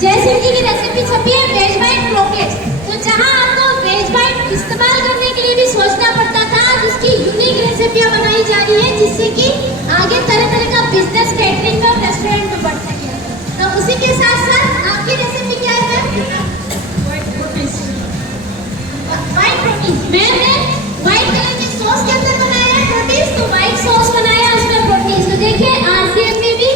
जयसिंह की रेसिपी छपी है वेज बाइट क्रोकेट्स। तो जहां आपको वेज बाइट इस्तेमाल करने के लिए भी सोचना पड़ता था, आज उसकी यूनिक रेसिपियां बनाई जा रही है जिससे कि आगे तरह तरह का बिजनेस कैटरिंग और रेस्टोरेंट में बढ़ सके। तो उसी के साथ साथ आपकी रेसिपी क्या है? White proteases. मैंने व्हाइट कलर की सॉस के अंदर बनाया है प्रोटीज, तो व्हाइट सॉस बनाया उसमें प्रोटीज। तो देखिए आरसीएम में भी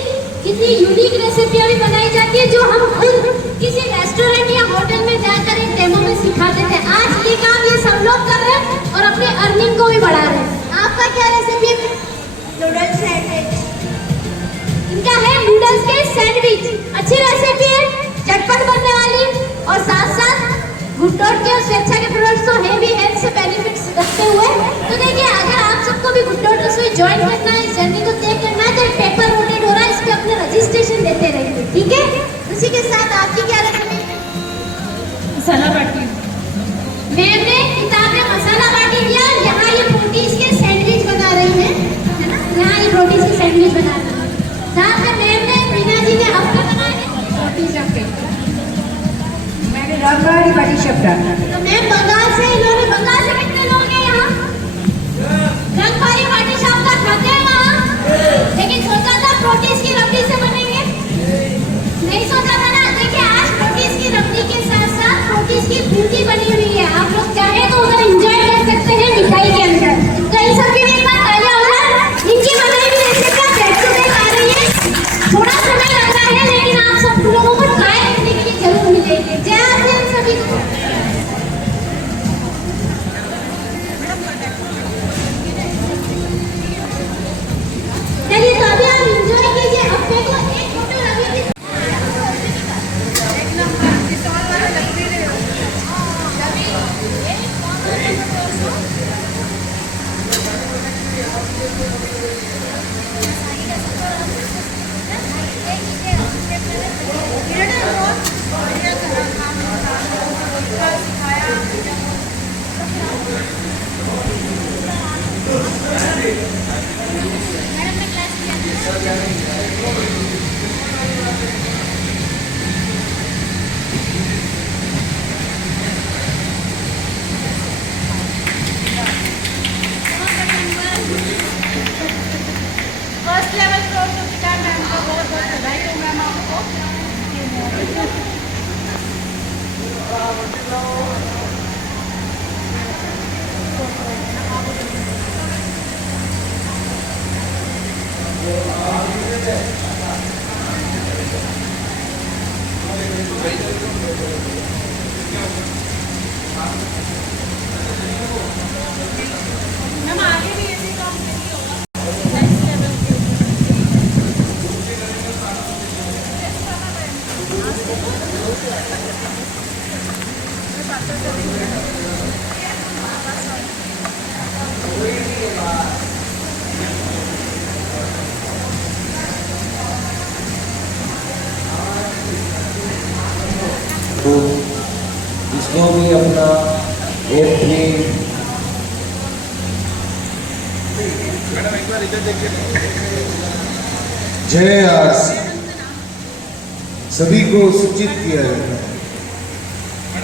कितनी यूनिक रेसिपियां भी बनाई जाती है जो हम खुद किसी रेस्टोरेंट या होटल में जाकर एक डेमो में सिखाते थे। आज ये काम ये सब लोग कर रहे हैं और अपने अर्निंग को भी बढ़ा रहे हैं। आपका क्या रेसिपी है? Noodles sandwich. इनका है नूडल्स के सैंडविच। अच्छी रेसिपी है, झटपट बनने वाली और साथ साथ गुड्डोट के और स्वेच्छा के प्रोडक्ट्स तो है भी, हेल्थ से बेनिफिट्स रखते हुए। तो देखिए अगर आप सबको भी गुड्डोट में ज्वाइन करना है, इस जर्नी को तय करना है, तो एक पेपर रोटेट हो रहा है, इस पे अपने रजिस्ट्रेशन देते रहिए, ठीक है? उसी के साथ आपकी क्या रेसिपी? मसाला बाटी। मैंने किताब में मसाला बाटी दिया, यहाँ ये प्रोटीज के सैंडविच बना रही है ना, यहाँ ये प्रोटीज के सैंडविच बना रही है। साथ में मैंने मीना जी ने अपने बनाए प्रोटीज रखे। मैंने रंगवाड़ी बाटी शब्द। तो मैम बंगाल से, इन्होंने बंगाल से कितने लोग हैं यहाँ? रंगवाड़ी बाटी शब्द का खाते हैं वहाँ, लेकिन सोचा था प्रोटीज की रबड़ी से बनेंगे, नहीं सोचा था ना। देखिए आज प्रोटीज की रबड़ी के साथ साथ प्रोटीज की पूरी बनी हुई है, आप लोग चाहे तो उधर एंजॉय कर सकते हैं मिठाई के अंदर। तो इन सबके लिए एक बार तालियां हो जाए। इनकी बनाई हुई रेसिपी बैक टू बैक आ रही है, थोड़ा समय लग रहा है लेकिन आप सब लोगों को ट्राई करने के लिए जरूर मिलेंगे। जय आसिफ सभी को। चलिए तो अभी आप एंजॉय कीजिए, अपने को एक फोटो लगी। फर्स्ट लेवल कोर्स सुचिता मैम को बहुत बहुत बधाई हो मैम आपको। मैम आगे भी ऐसे काम नहीं होगा। तो इसमें भी अपना F3 जय आरसी सभी को सूचित किया जाता है।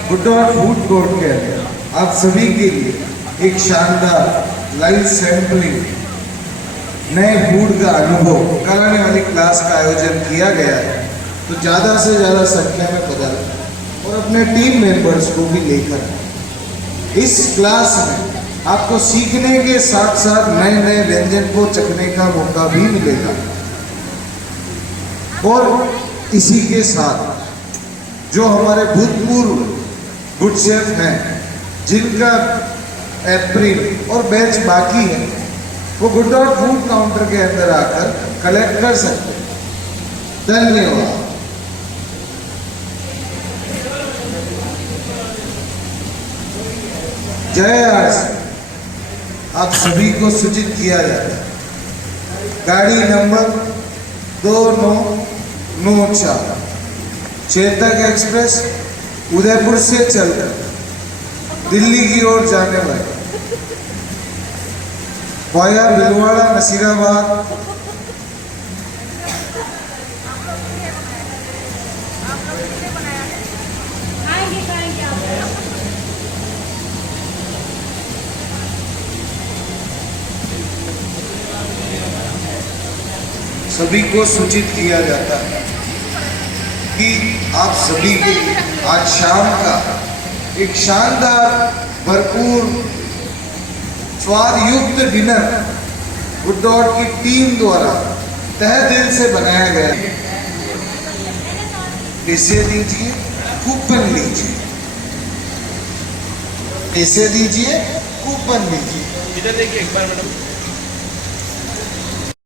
गुड्डोट फूड कोर्ट के अंदर आप सभी के लिए एक शानदार लाइव सैंपलिंग नए फूड का अनुभव कराने वाली क्लास का आयोजन किया गया है। तो ज़्यादा से ज़्यादा संख्या में पधारें और अपने टीम मेंबर्स को भी लेकर इस क्लास में आपको सीखने के साथ साथ नए नए व्यंजन को चखने का मौका भी मिलेगा। और इसी के साथ जो हमारे भूतपूर्व गुड शेफ हैं जिनका अप्रैल और बैच बाकी है, वो गुड्डोट फूड काउंटर के अंदर आकर कलेक्ट कर सकते हैं। धन्यवाद। जय आरसी आप सभी को सूचित किया जाता है। गाड़ी नंबर 2994 चेतक एक्सप्रेस उदयपुर से चलकर दिल्ली की ओर जाने वाली वाया भीलवाड़ा नसीराबाद आगे करेंगे आप। सभी को सूचित किया जाता है कि आप सभी के लिए आज शाम का एक शानदार भरपूर स्वाद युक्त डिनर गुड डॉट की टीम द्वारा तहे दिल से बनाया गया है। पैसे दीजिए, कूपन लीजिए, पैसे दीजिए, कूपन लीजिए। इधर देखिए एक बार मैडम।